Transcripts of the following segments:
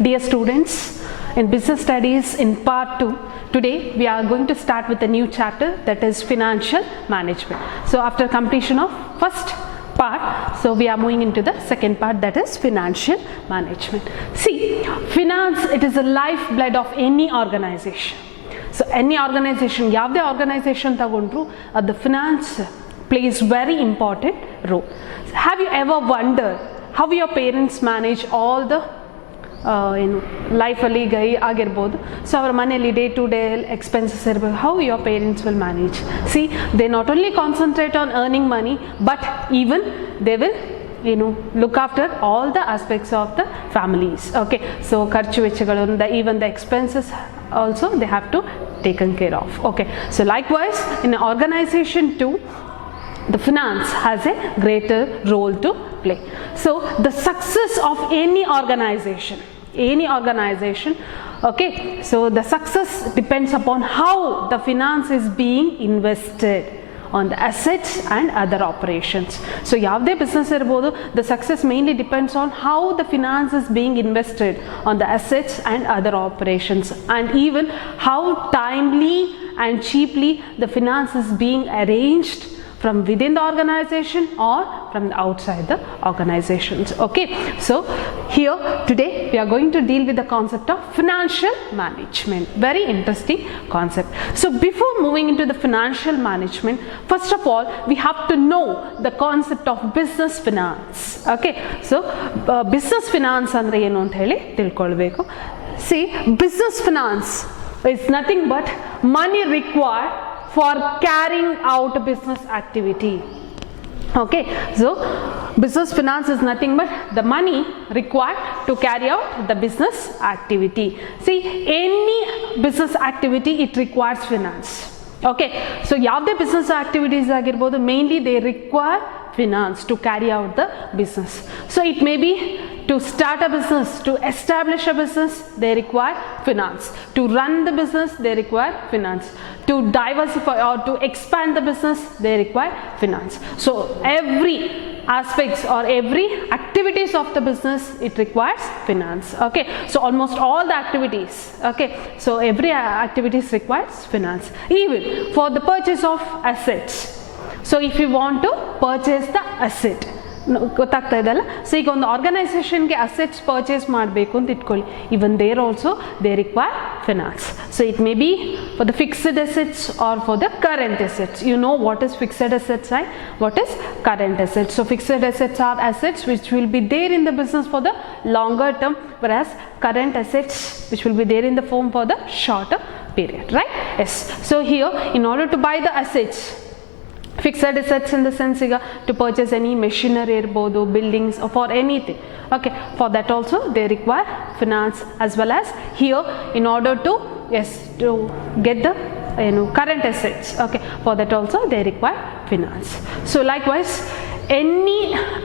Dear students, in business studies in part 2, today we are going to start with a new chapter, that is financial management. So after completion of first part, so we are moving into the second part, that is financial management. See, finance, it is the lifeblood of any organization. So any organization, ಯಾವುದೇ organization ತಗೊಂಡ್ರು the finance plays very important role. Have you ever wondered how your parents manage all the ಲೈಫಲ್ಲಿ ಆಗಿರ್ಬೋದು, so ಅವರ ಮನೆಯಲ್ಲಿ day to day expenses ಇರಬೇಕು, how your parents will manage? C, they not only concentrate on earning money, but even they will look after all the aspects of the families. Okay, so ಖರ್ಚು ವೆಚ್ಚಗಳು, even the expenses also they have to taken care of. Okay, so likewise in an organization too, the finance has a greater role to play. So the success of any organization, okay, so the success depends upon how the finance is being invested on the assets and other operations. So ಯಾವುದೇ business ಇರಬಹುದು, the success mainly depends on how the finance is being invested on the assets and other operations, and even how timely and cheaply the finance is being arranged from within the organization or from the outside the organizations. Okay, so here today we are going to deal with the concept of financial management. Very interesting concept. So before moving into the financial management, first of all we have to know the concept of business finance. Okay, so business finance andre enu anta heli tilkolbeku. See, business finance is nothing but money required for carrying out a business activity. Okay, so business finance is nothing but the money required to carry out the business activity. See, any business activity, it requires finance. Okay, so ಯಾವುದೇ business activities ಆಗಿರ್ಬೋದು, mainly they require finance to carry out the business. So it may be to start a business, to establish a business, they require finance. To run the business, they require finance. To diversify or to expand the business, they require finance. So every aspects or every activities of the business, it requires finance. Okay, so almost all the activities, okay, so every activities requires finance, even for the purchase of assets. So if you want to purchase the asset, ಗೊತ್ತಾಗ್ತಾ ಇದಲ್ಲ? So ಈಗ ಒಂದು ಆರ್ಗನೈಸೇಷನ್ಗೆ assets purchase ಮಾಡಬೇಕು ಅಂತ ಇಟ್ಕೊಳ್ಳಿ, even there also they require finance. So it may be for the fixed assets or for the current assets. You know what is fixed assets and what is current assets. So fixed assets are assets which will be there in the business for the longer term, whereas current assets which will be there in the form for the shorter period, right? Yes, so here in order to buy the assets, fixed assets in the sense to purchase any machinery irbodu, buildings, or for anything, okay, for that also they require finance, as well as here in order to to get the current assets, okay, for that also they require finance. So likewise any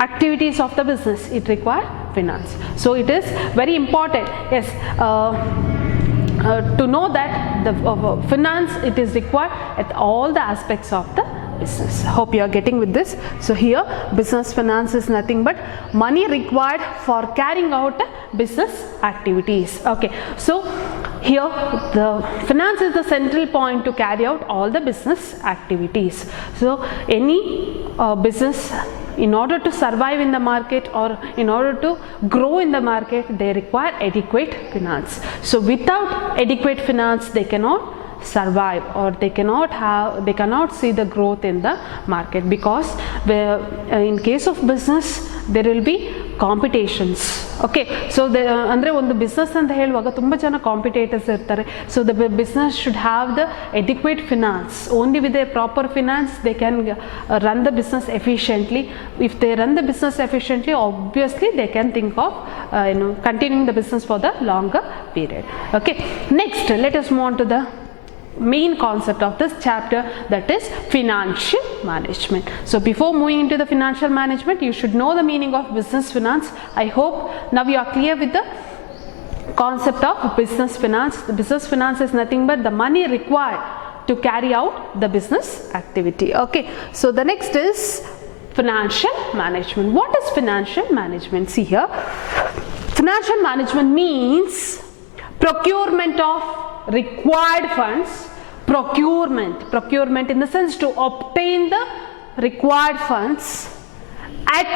activities of the business, it require finance. So it is very important, yes, to know that the finance, it is required at all the aspects of the business. Hope you are getting with this. So here business finance is nothing but money required for carrying out business activities. Okay, so here the finance is the central point to carry out all the business activities. So any business, in order to survive in the market or in order to grow in the market, they require adequate finance. So without adequate finance, they cannot survive, or they cannot see the growth in the market, because in case of business there will be competitions. Okay, so andre ಒಂದು business ಅಂತ ಹೇಳುವಾಗ ತುಂಬ ಜನ competitors ಇರ್ತಾರೆ. So the business should have the adequate finance. Only with a proper finance they can run the business efficiently. If they run the business efficiently, obviously they can think of continuing the business for the longer period. Okay, next let us move on to the main concept of this chapter, that is financial management. So before moving into the financial management, you should know the meaning of business finance. I hope now you are clear with the concept of business finance. The business finance is nothing but the money required to carry out the business activity. Okay, so the next is financial management. What is financial management? See here, Financial management means procurement of required funds, procurement in the sense to obtain the required funds at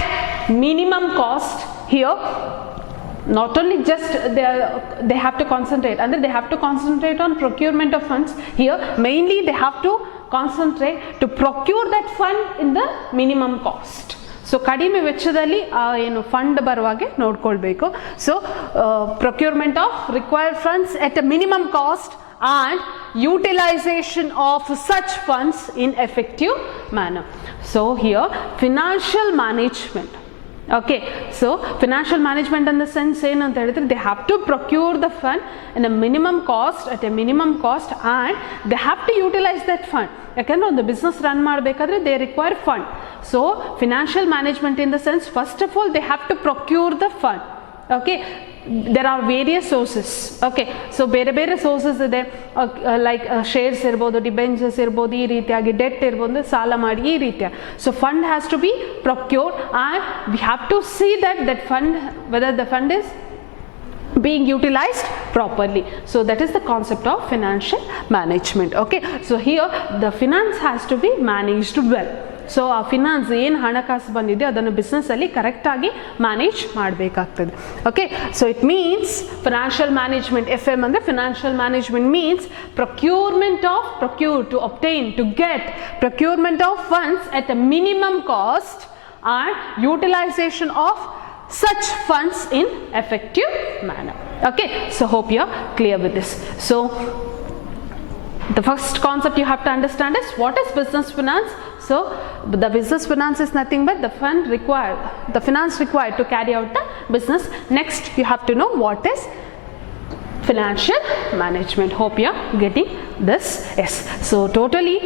minimum cost. Here not only just they have to concentrate, and they have to concentrate on procurement of funds. Here mainly they have to concentrate to procure that fund in the minimum cost. So ಕಡಿಮೆ ವೆಚ್ಚದಲ್ಲಿ ಏನು fund ಬರುವಾಗೆ ನೋಡ್ಕೊಳ್ಬೇಕು. So procurement of required funds at a minimum cost and utilization of such funds in effective manner. So here financial management. Okay, so financial management in the sense ಏನು ಅಂತ ಹೇಳಿದ್ರೆ they have to procure the fund in a minimum cost, at a minimum cost, and they have to utilize that fund. ಯಾಕಂದ್ರೆ ಒಂದು business run ಮಾಡಬೇಕಾದ್ರೆ they require fund. So financial management in the sense, first of all they have to procure the fund. Okay, there are various sources. Okay, so ಬೇರೆ sources ಇದೆ, like shares ಇರ್ಬೋದು, debentures ಇರ್ಬೋದು, ಈ ರೀತಿಯಾಗಿ debt ಇರ್ಬೋದು, ಸಾಲ ಮಾಡಿ ಈ ರೀತಿಯ. So fund has to be procured, and we have to see that fund, whether the fund is being utilized properly. So that is the concept of financial management. Okay, so here the finance has to be managed well. So ಆ finance ಏನು ಹಣಕಾಸು ಬಂದಿದೆ ಅದನ್ನು ಬಿಸ್ನೆಸ್ಸಲ್ಲಿ ಕರೆಕ್ಟಾಗಿ manage ಮಾಡಬೇಕಾಗ್ತದೆ. Okay, so it means financial management, FM ಅಂದರೆ financial management means procure to obtain, to get procurement of funds at a minimum cost and utilization of such funds in effective manner. Okay, so hope you are clear with this. So the first concept you have to understand is what is business finance. So the business finance is nothing but the finance required to carry out the business. Next you have to know what is financial management. Hope you are getting this. Yes, so totally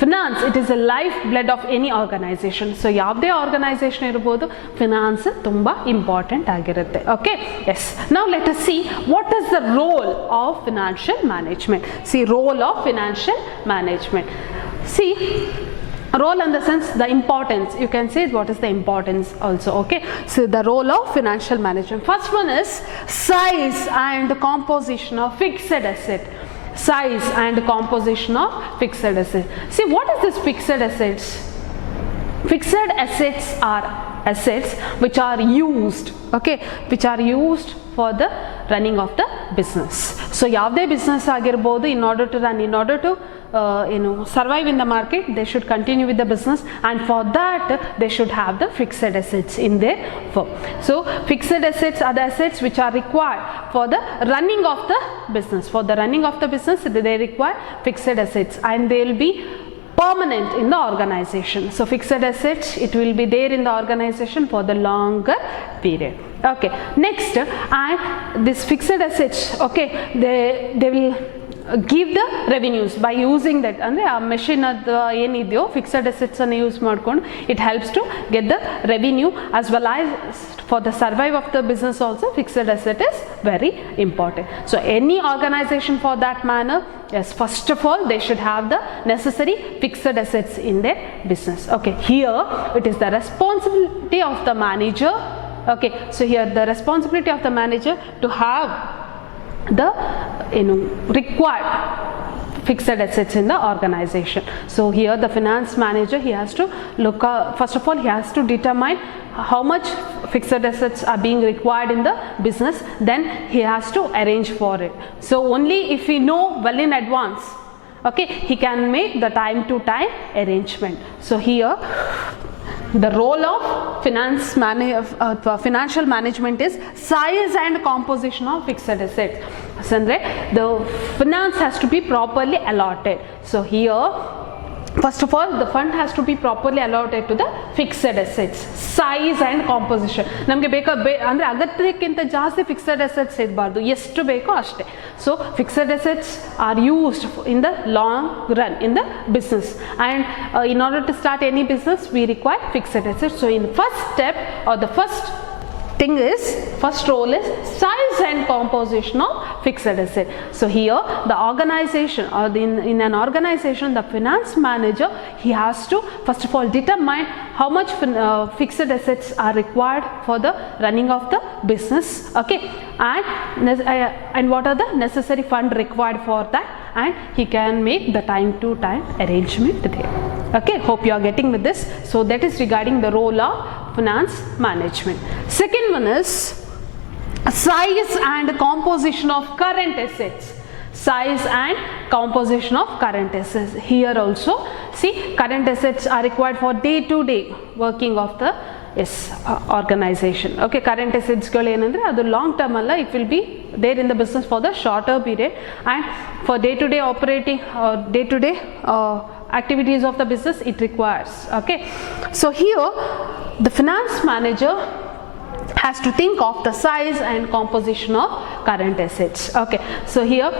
finance, it is a lifeblood of any organization. So ಯಾವುದೇ organisation ಇರಬಹುದು, finance ತುಂಬಾ important ಆಗಿರುತ್ತೆ. Okay, S, ನಾವು let us see what is the role of financial management. See, role of financial management. See, role in the sense the importance, you can say what is the importance also. Okay, so the role of financial management, first one is size and composition of fixed asset. Size and composition of fixed asset. See, what is this fixed assets? Fixed assets are assets which are used, okay, which are used for the running of the business. So ಯಾವುದೇ business ಆಗಿರ್ಬೋದು, in order to survive in the market, they should continue with the business, and for that they should have the fixed assets in their firm. So fixed assets are the assets which are required for the running of the business. For the running of the business, they require fixed assets, and they will be permanent in the organization. So fixed assets, it will be there in the organization for the longer period. Okay, next, and this fixed assets, okay, they will give the revenues by using that. ಅಂದರೆ ಆ machine ಅದು ಏನಿದೆಯೋ fixed assets ಅನ್ನು use ಮಾಡ್ಕೊಂಡು it helps to get the revenue as well as for the survive of the business also fixed asset is very important. So any organisation for that manner, yes, first of all they should have the necessary fixed assets in their business. Okay, here it is the responsibility of the manager. Okay, so here the responsibility of the manager to have the required fixed assets in the organization. So here the finance manager, he has to look, first of all he has to determine how much fixed assets are being required in the business, then he has to arrange for it. So only if we know well in advance, okay, he can make the time to time arrangement. So here the role of financial management is size and composition of fixed assets. Sandre, the finance has to be properly allotted. So here first of all the fund has to be properly allotted to the fixed assets, size and composition. ನಮಗೆ ಅಂದರೆ ಅಗತ್ಯಕ್ಕಿಂತ ಜಾಸ್ತಿ fixed assets ಇರಬಾರ್ದು, ಎಷ್ಟು ಬೇಕೋ ಅಷ್ಟೇ. So fixed assets are used in the long run in the business, and in order to start any business we require fixed assets. So in first step or the first thing is, first role is size and composition of fixed asset. So here the organization, or in an organization, the finance manager, he has to first of all determine how much fixed assets are required for the running of the business, okay, and what are the necessary fund required for that, and he can make the time to time arrangement there. Okay, hope you are getting with this. So that is regarding the role of finance management. Second one is size and composition of current assets. Size and composition of current assets. Here also, see, current assets are required for day-to-day working of the organization. Okay, current assets adu long term alla, it will be there in the business for the shorter period, and for day-to-day operating or day-to-day activities of the business it requires. Okay, so here the finance manager has to think of the size and composition of current assets. Okay, so here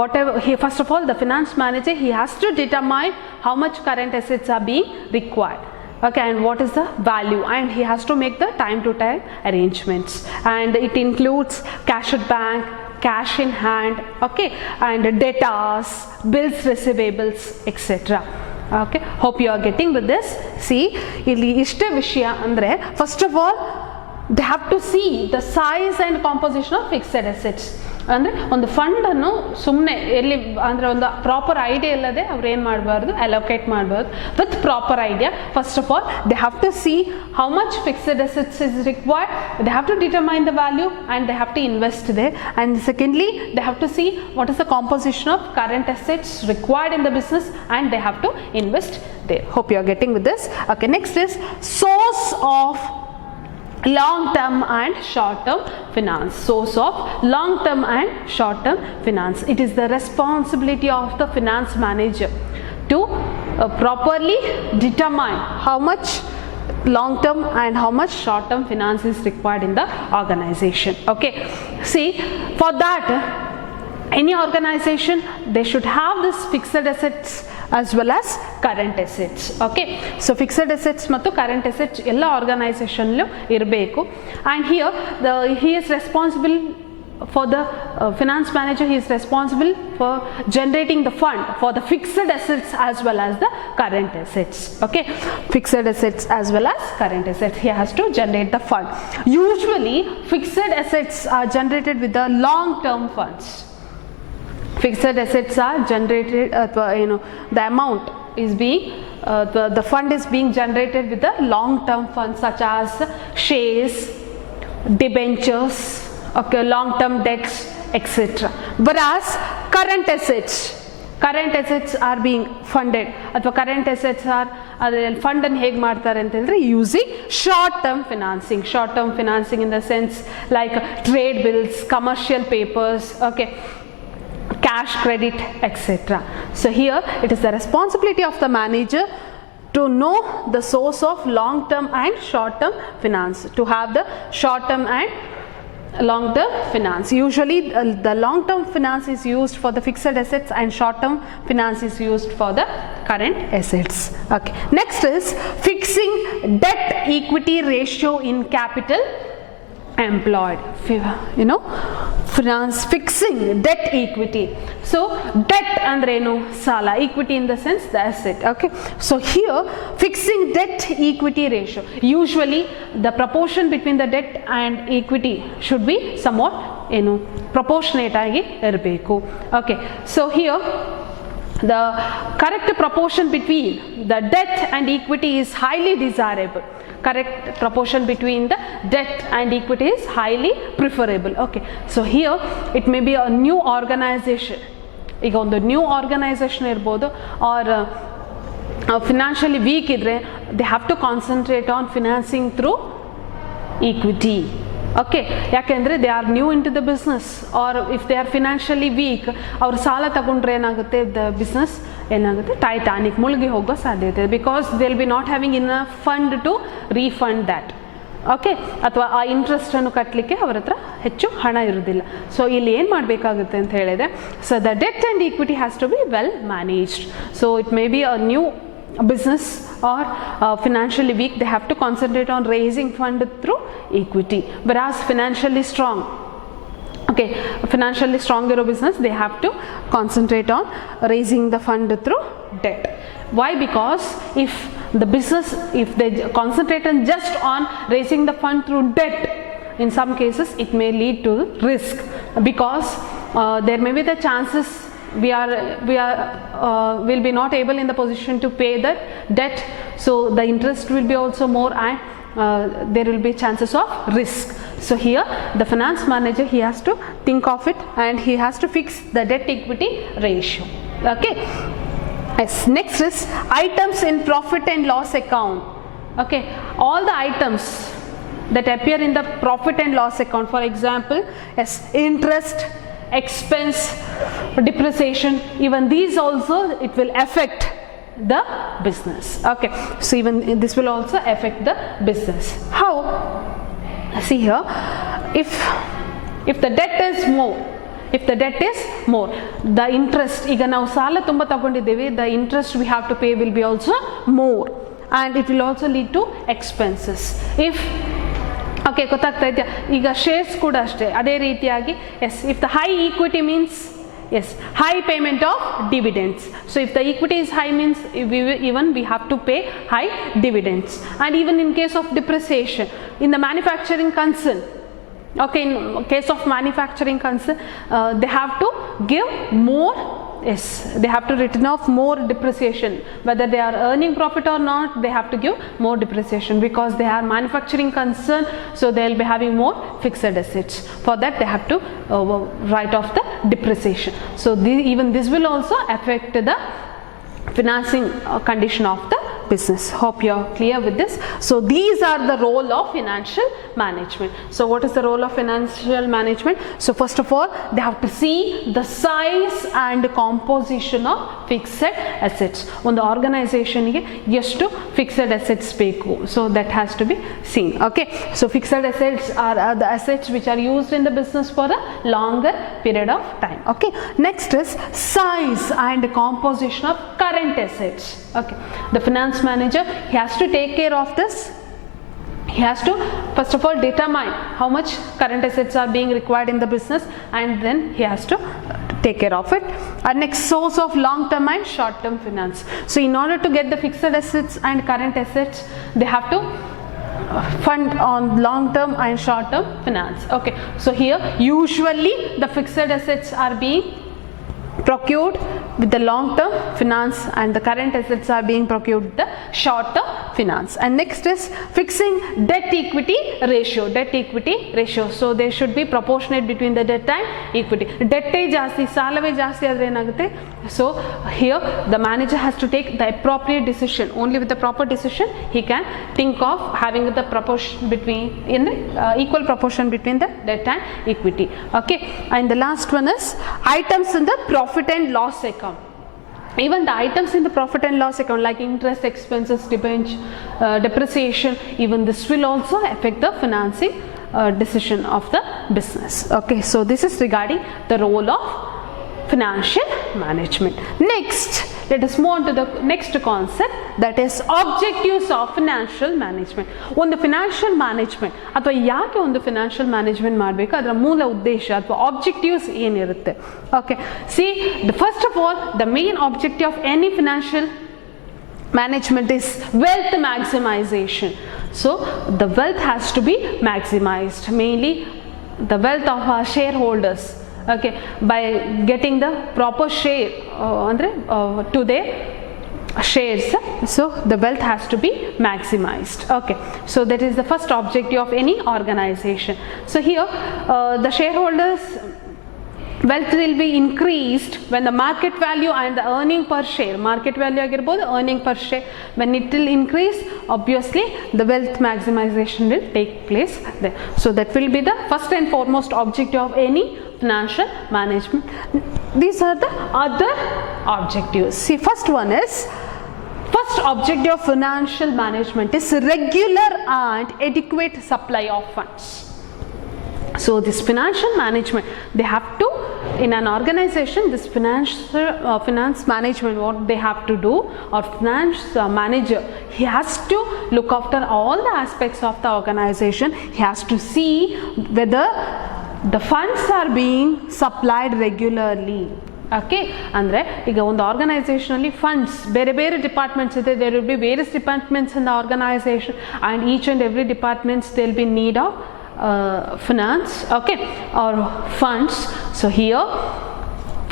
whatever he, first of all, the finance manager, he has to determine how much current assets are being required, okay, and what is the value, and he has to make the time to time arrangements, and it includes cash at bank, cash in hand, okay, and debtors, bills receivables, etc. Okay, hope you are getting with this. See, ಇಲ್ಲಿ ಇಷ್ಟೇ ವಿಷಯ ಅಂದರೆ, first of all they have to see the size and composition of fixed assets. ಅಂದರೆ ಒಂದು ಫಂಡನ್ನು ಸುಮ್ಮನೆ ಎಲ್ಲಿ ಅಂದರೆ ಒಂದು ಪ್ರಾಪರ್ ಐಡಿಯಾ ಇಲ್ಲದೆ ಅವ್ರು ಏನು ಮಾಡಬಾರ್ದು, ಅಲೋಕೇಟ್ ಮಾಡಬಾರ್ದು. With proper idea, first of all they have to see how much fixed assets is required, they have to determine the value and they have to invest there, and secondly they have to see what is the composition of current assets required in the business and they have to invest there. Hope you are getting with this. Okay, next is source of long term and short term finance. Source of long term and short term finance. It is the responsibility of the finance manager to properly determine how much long term and how much short term finance is required in the organization. Okay, see, for that any organization, they should have this fixed assets as well as current assets. Okay, so fixed assets ಮತ್ತು current assets ಎಲ್ಲ ಆರ್ಗನೈಸೇಷನ್ಲೂ ಇರಬೇಕು. And here he is responsible for the finance manager, he is responsible for generating the fund for the fixed assets as well as the current assets. Okay, fixed assets as well as current assets, he has to generate the fund. Usually fixed assets are generated with the long term funds. Fixed assets are generated, the amount is being, the fund is being generated with the long term funds such as shares, debentures, okay, long term debts, etc. Whereas current assets are being funded, ಅಥವಾ current assets are fund ಅನ್ನು ಹೇಗೆ ಮಾಡ್ತಾರೆ ಅಂತ ಹೇಳಿದ್ರೆ using short term financing in the sense like trade bills, commercial papers, okay, cash, credit, etc. So here it is the responsibility of the manager to know the source of long term and short term finance, to have the short term and long term finance. Usually the long term finance is used for the fixed assets and short term finance is used for the current assets. Okay, next is fixing debt equity ratio in capital employed. Finance fixing debt equity. So debt andrenu sala, equity in the sense the asset. Okay, so here fixing debt equity ratio, usually the proportion between the debt and equity should be somewhat proportionate agi irbeku. Okay, so here the correct proportion between the debt and equity is highly desirable. Correct proportion between the debt and equity is highly preferable. Okay, so here it may be a new organization, ಈಗ ಒಂದು new organization ಇರ್ಬೋದು, or financially weak ಇದ್ದರೆ they have to concentrate on financing through equity. Okay, ಯಾಕೆಂದರೆ they are new into the business, or if they are financially weak, ಅವ್ರು ಸಾಲ ತಗೊಂಡ್ರೆ ಏನಾಗುತ್ತೆ, the business ಏನಾಗುತ್ತೆ, ಟೈಟಾನಿಕ್ ಮುಳುಗಿ ಹೋಗೋ ಸಾಧ್ಯತೆ, because they will be not having in a fund to refund that. Okay, ಅಥವಾ ಆ ಇಂಟ್ರೆಸ್ಟನ್ನು ಕಟ್ಟಲಿಕ್ಕೆ ಅವ್ರ ಹತ್ರ ಹೆಚ್ಚು ಹಣ ಇರೋದಿಲ್ಲ. ಸೊ ಇಲ್ಲಿ ಏನು ಮಾಡಬೇಕಾಗುತ್ತೆ ಅಂತ ಹೇಳಿದರೆ, so the debt and equity has to be well managed. So it may be a new business or financially weak, they have to concentrate on raising fund through equity. Whereas financially strong, okay, financially stronger business, they have to concentrate on raising the fund through debt. Why? Because if the business, if they concentrate on just on raising the fund through debt, in some cases it may lead to risk, because there may be the chances will be not able in the position to pay the debt, so the interest will be also more, and there will be chances of risk. So here the finance manager, he has to think of it, and he has to fix the debt equity ratio. Okay. Yes. Next is items in profit and loss account. Okay, all the items that appear in the profit and loss account, for example, yes, interest, expense, depreciation, even these also it will affect the business. Okay, so even this will also affect the business. How? See here, if the debt is more, the interest, ಈಗ ನಾವು ಸಾಲ ತುಂಬ ತಗೊಂಡಿದ್ದೇವೆ, the interest we have to pay will be also more, and it will also lead to expenses. If okay, ಗೊತ್ತಾಗ್ತಾ ಇದೆಯಾ? ಈಗ shares ಕೂಡ ಅಷ್ಟೇ ಅದೇ ರೀತಿಯಾಗಿ, S, if the high equity means, yes, high payment of dividends. So if the equity is high means we have to pay high dividends. And even in case of depreciation in the manufacturing concern, okay, in case of manufacturing concern, they have to give more, yes, they have to written off more depreciation, whether they are earning profit or not, they have to give more depreciation, because they are manufacturing concern, so they will be having more fixed assets. For that they have to write off the depreciation. So even this will also affect the financing condition of the business. Hope you are clear with this. So these are the role of financial management. So what is the role of financial management? So first of all, they have to see the size and composition of fixed assets. On the organization ಗೆ ಎಷ್ಟು fixed assets ಬೇಕು, so that has to be seen. Okay, so fixed assets are the assets which are used in the business for a longer period of time. Okay, next is size and composition of current assets. Okay, the finance manager, he has to take care of this. He has to first of all determine how much current assets are being required in the business, and then he has to take care of it. And next, source of long term and short term finance. So in order to get the fixed assets and current assets, they have to fund on long term and short term finance. Okay, so here usually the fixed assets are being procured with the long term finance, and the current assets are being procured with the short term finance. And next is fixing debt equity ratio. So there should be proportionate between the debt and equity. Debt ಜಾಸ್ತಿ, ಸಾಲವೇ ಜಾಸ್ತಿ ಆದರೆ ಏನಾಗುತ್ತೆ? So here the manager has to take the appropriate decision. Only with the proper decision he can think of having the proportion between equal proportion between the debt and equity. Okay, and the last one is items in the profit and loss account. Even the items in the profit and loss account like interest, expenses, depreciation, even this will also affect the financing decision of the business. Okay, so this is regarding the role of financial management. Next, let us move on to the next concept, that is objectives of financial management. ಒಂದು financial management ಅಥವಾ ಯಾಕೆ ಒಂದು financial management ಮಾಡಬೇಕು, ಅದರ ಮೂಲ ಉದ್ದೇಶ ಅಥವಾ objectives ಏನಿರುತ್ತೆ? Okay, C, first of all the main objective of any financial management is wealth maximization. So the wealth has to be maximized, mainly the wealth of our shareholders. Okay, by getting the proper share to their shares, so the wealth has to be maximized. Okay, so that is the first objective of any organization. So here the shareholders wealth will be increased when the market value and the earning per share, market value ಆಗಿರಬಹುದು, earning per share, when it will increase, obviously the wealth maximization will take place there. So that will be the first and foremost objective of any financial management. These are the other objectives. See, first objective of financial management is regular and adequate supply of funds. So this financial management, they have to, in an organization, this finance management, what they have to do, or finance manager, he has to look after all the aspects of the organization. He has to see whether the funds are being supplied regularly. Okay, ಅಂದರೆ ಈಗ ಒಂದು ಆರ್ಗನೈಸೇಷನಲ್ಲಿ funds ಬೇರೆ ಬೇರೆ departments ಇದೆ. There will be various departments in the organisation and each and every departments they will be need of finance, okay, or funds. So here,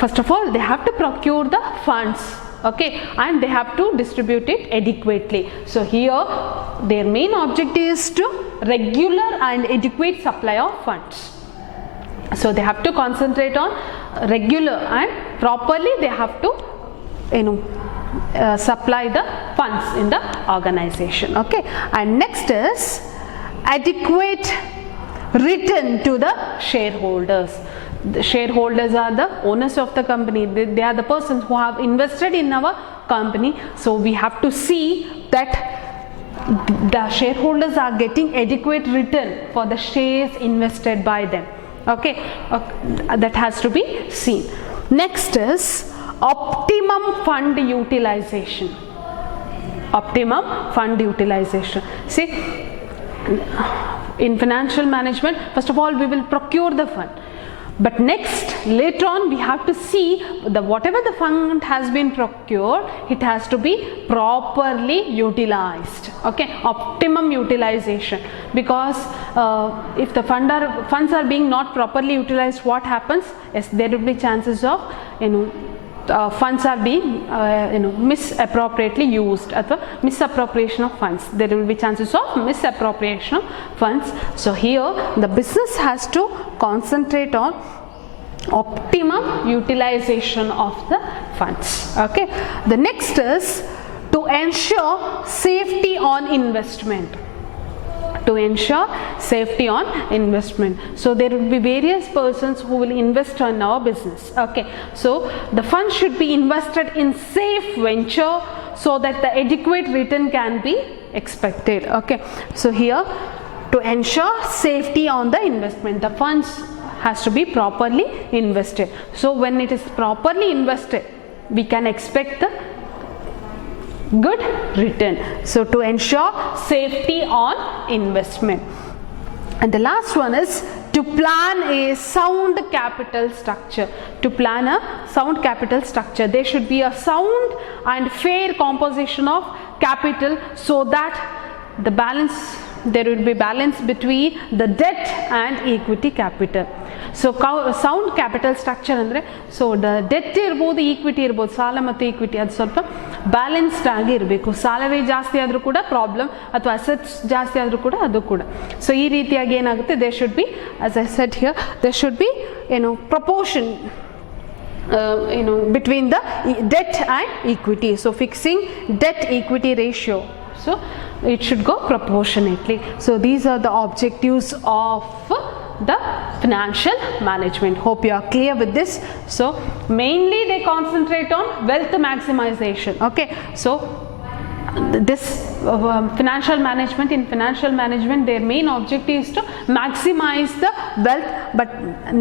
first of all, they have to procure the funds, okay, and they have to distribute it adequately. So here their main objective is to regular and adequate supply of funds. So they have to concentrate on regular and properly they have to supply the funds in the organization, okay. And next is adequate return to the shareholders. The shareholders are the owners of the company. They are the persons who have invested in our company. So we have to see that the shareholders are getting adequate return for the shares invested by them, okay. That has to be seen. Next is optimum fund utilization. Optimum fund utilization. See, in financial management, first of all we will procure the fund, but next later on we have to see the whatever the fund has been procured, it has to be properly utilized, okay. Optimum utilization, because if the funds are being not properly utilized, what happens? Yes, there will be chances of funds are being misappropriately used, or misappropriation of funds. There will be chances of misappropriation of funds. So here the business has to concentrate on optimum utilization of the funds, okay. The next is to ensure safety on investment. To ensure safety on investment. So there will be various persons who will invest in our business, okay. So the funds should be invested in safe venture so that the adequate return can be expected, okay. So here, to ensure safety on the investment, the funds has to be properly invested. So when it is properly invested, we can expect the good return. So to ensure safety on investment. And the last one is to plan a sound capital structure. To plan a sound capital structure, there should be a sound and fair composition of capital, so that there will be balance between the debt and equity capital. So sound capital structure andre, so the debt irbodu, equity irbodu, ಸಾಲ ಮತ್ತು equity ಅದು ಸ್ವಲ್ಪ balanced ಆಗಿ ಇರಬೇಕು. Salary ಜಾಸ್ತಿ ಆದರೂ ಕೂಡ problem, ಅಥವಾ ಅಸೆಟ್ಸ್ ಜಾಸ್ತಿ ಆದರೂ ಕೂಡ ಅದು ಕೂಡ. ಸೊ ಈ ರೀತಿಯಾಗಿ ಏನಾಗುತ್ತೆ, there should be, as I said here, there should be proportion between the debt and equity. So fixing debt equity ratio, so it should go proportionately. So these are the objectives of the financial management. Hope you are clear with this. So mainly they concentrate on wealth maximization, okay. So this financial management, in financial management, their main objective is to maximize the wealth, but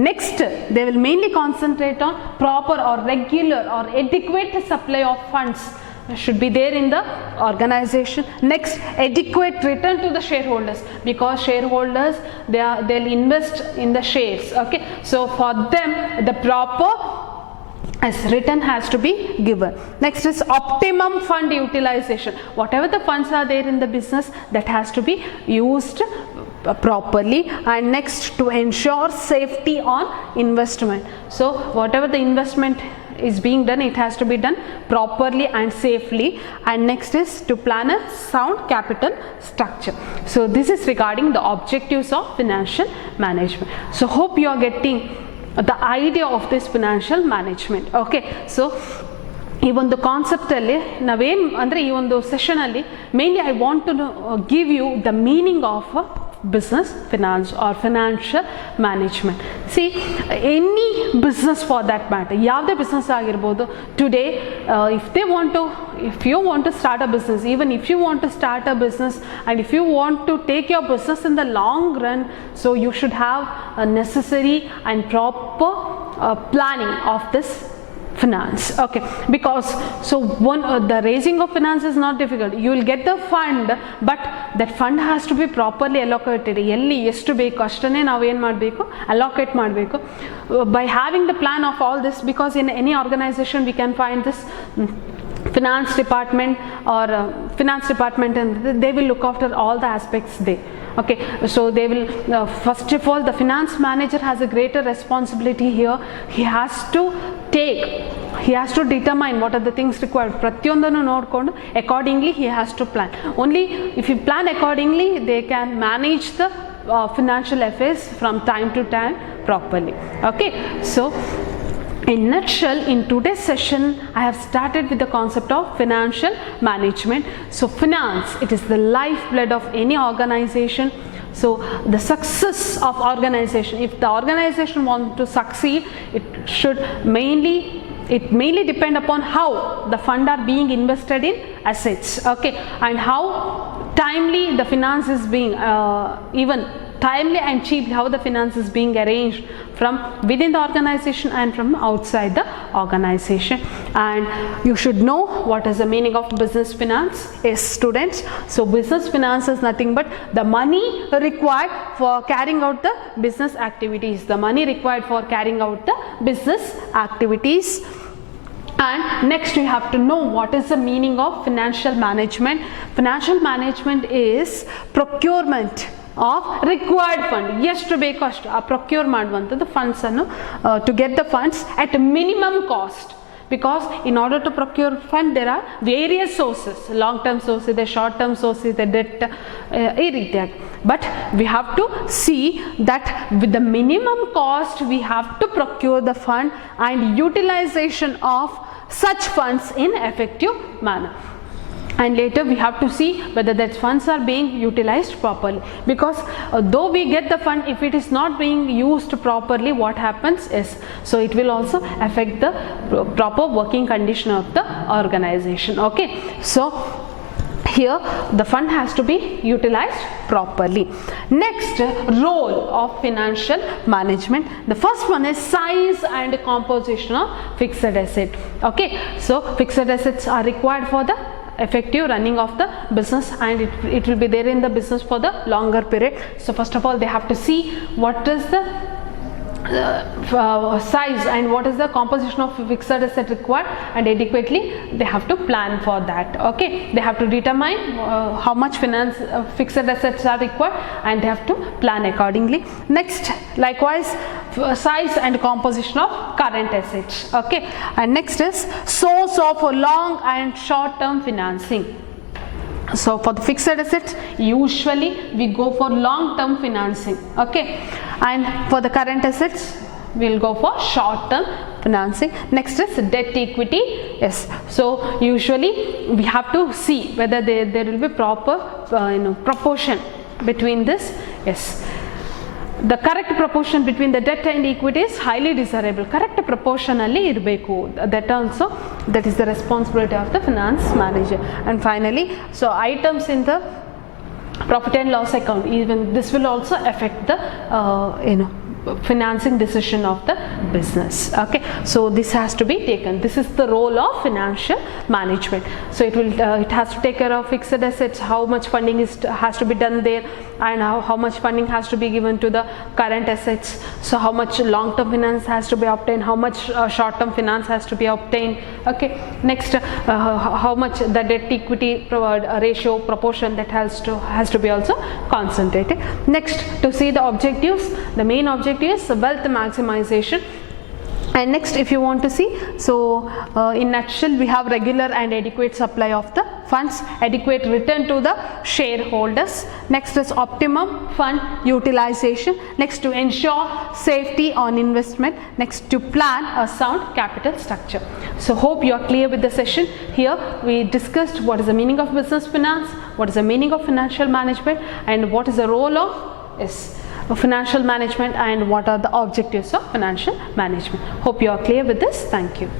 next they will mainly concentrate on proper or regular or adequate supply of funds should be there in the organization. Next, adequate return to the shareholders, because shareholders they'll invest in the shares, okay. So for them the proper as return has to be given. Next is optimum fund utilization. Whatever the funds are there in the business, that has to be used properly. And next, to ensure safety on investment. So whatever the investment is being done, it has to be done properly and safely. And next is to plan a sound capital structure. So this is regarding the objectives of financial management. So hope you are getting the idea of this financial management, okay. So ಈ ಒಂದು ಕಾನ್ಸೆಪ್ಟಲ್ಲಿ ನಾವೇನು ಅಂದರೆ, ಈ ಒಂದು ಸೆಷನಲ್ಲಿ mainly I want to give you the meaning of business finance or financial management. See, any business for that matter, ಯಾವುದೇ business ಆಗಿರ್ಬೋದು, today if you want to start a business, even if you want to start a business and if you want to take your business in the long run, so you should have a necessary and proper planning of this finance. Okay, because so the raising of finance is not difficult. You will get the fund, but that fund has to be properly allocated. ಎಲ್ಲಿ ಎಷ್ಟು ಬೇಕು ಅಷ್ಟನ್ನೇ ನಾವು ಏನು ಮಾಡಬೇಕು, allocate ಮಾಡಬೇಕು. By having the plan of all this, because in any organization we can find this finance department or finance department, and they will look after all the aspects there. Okay, so they will first of all, the finance manager has a greater responsibility here. He has to determine what are the things required. ಪ್ರತಿಯೊಂದನ್ನು ನೋಡಿಕೊಂಡು accordingly he has to plan. Only if you plan accordingly, they can manage the financial affairs from time to time properly. Okay, so in nutshell, in today's session I have started with the concept of financial management. So finance, it is the lifeblood of any organization. So the success of organization, if the organization wants to succeed, it mainly depend upon how the fund are being invested in assets, okay, and how timely the finance is being even timely and cheaply how the finance is being arranged from within the organization and from outside the organization. And you should know what is the meaning of business finance. Yes, students, so business finance is nothing but the money required for carrying out the business activities, the money required for carrying out the business activities. And next we have to know what is the meaning of financial management. Financial management is procurement of required fund. ಎಷ್ಟು ಬೇಕೋ ಅಷ್ಟು ಆ procure ಮಾಡುವಂಥದ್ದು funds ಅನ್ನು to get the funds at minimum cost. Because in order to procure fund, there are various sources, long term source ಇದೆ, short term source ಇದೆ, debt ಈ ರೀತಿಯಾಗಿ. But we have to see that with the minimum cost we have to procure the fund and utilization of such funds in effective manner. And later we have to see whether that funds are being utilized properly, because though we get the fund, if it is not being used properly, what happens is, so it will also affect the proper working condition of the organization. Okay, so here the fund has to be utilized properly. Next, role of financial management. The first one is size and composition of fixed asset. Okay, so fixed assets are required for the effective running of the business, and it will be there in the business for the longer period. So first of all, they have to see what is the size and what is the composition of fixed asset required, and adequately they have to plan for that. Okay, they have to determine how much finance fixed assets are required, and they have to plan accordingly. Next, likewise, size and composition of current assets. Okay, and next is source of long and short term financing. So for the fixed assets, usually we go for long term financing. Okay, and for the current assets we will go for short term financing. Next is debt equity. Yes, so usually we have to see whether there will be proper proportion between this. Yes, the correct proportion between the debt and equity is highly desirable. Correct proportion alli irbeku, that is the responsibility of the finance manager. And finally, so items in the profit and loss account, even this will also affect the financing decision of the business. Okay, so this has to be taken. This is the role of financial management. So it has to take care of fixed assets, how much funding has to be done there, and how much funding has to be given to the current assets. So how much long term finance has to be obtained, how much short term finance has to be obtained. Okay, next, how much the debt equity ratio proportion that has to be also concentrated. Next, to see the objectives, the main objective is wealth maximization. And next, if you want to see, so in nutshell, we have regular and adequate supply of the funds, adequate return to the shareholders. Next is optimum fund utilization. Next, to ensure safety on investment. Next, to plan a sound capital structure. So hope you are clear with the session. Here we discussed what is the meaning of business finance, what is the meaning of financial management, and what is the role of financial management, and what are the objectives of financial management. Hope you are clear with this. Thank you.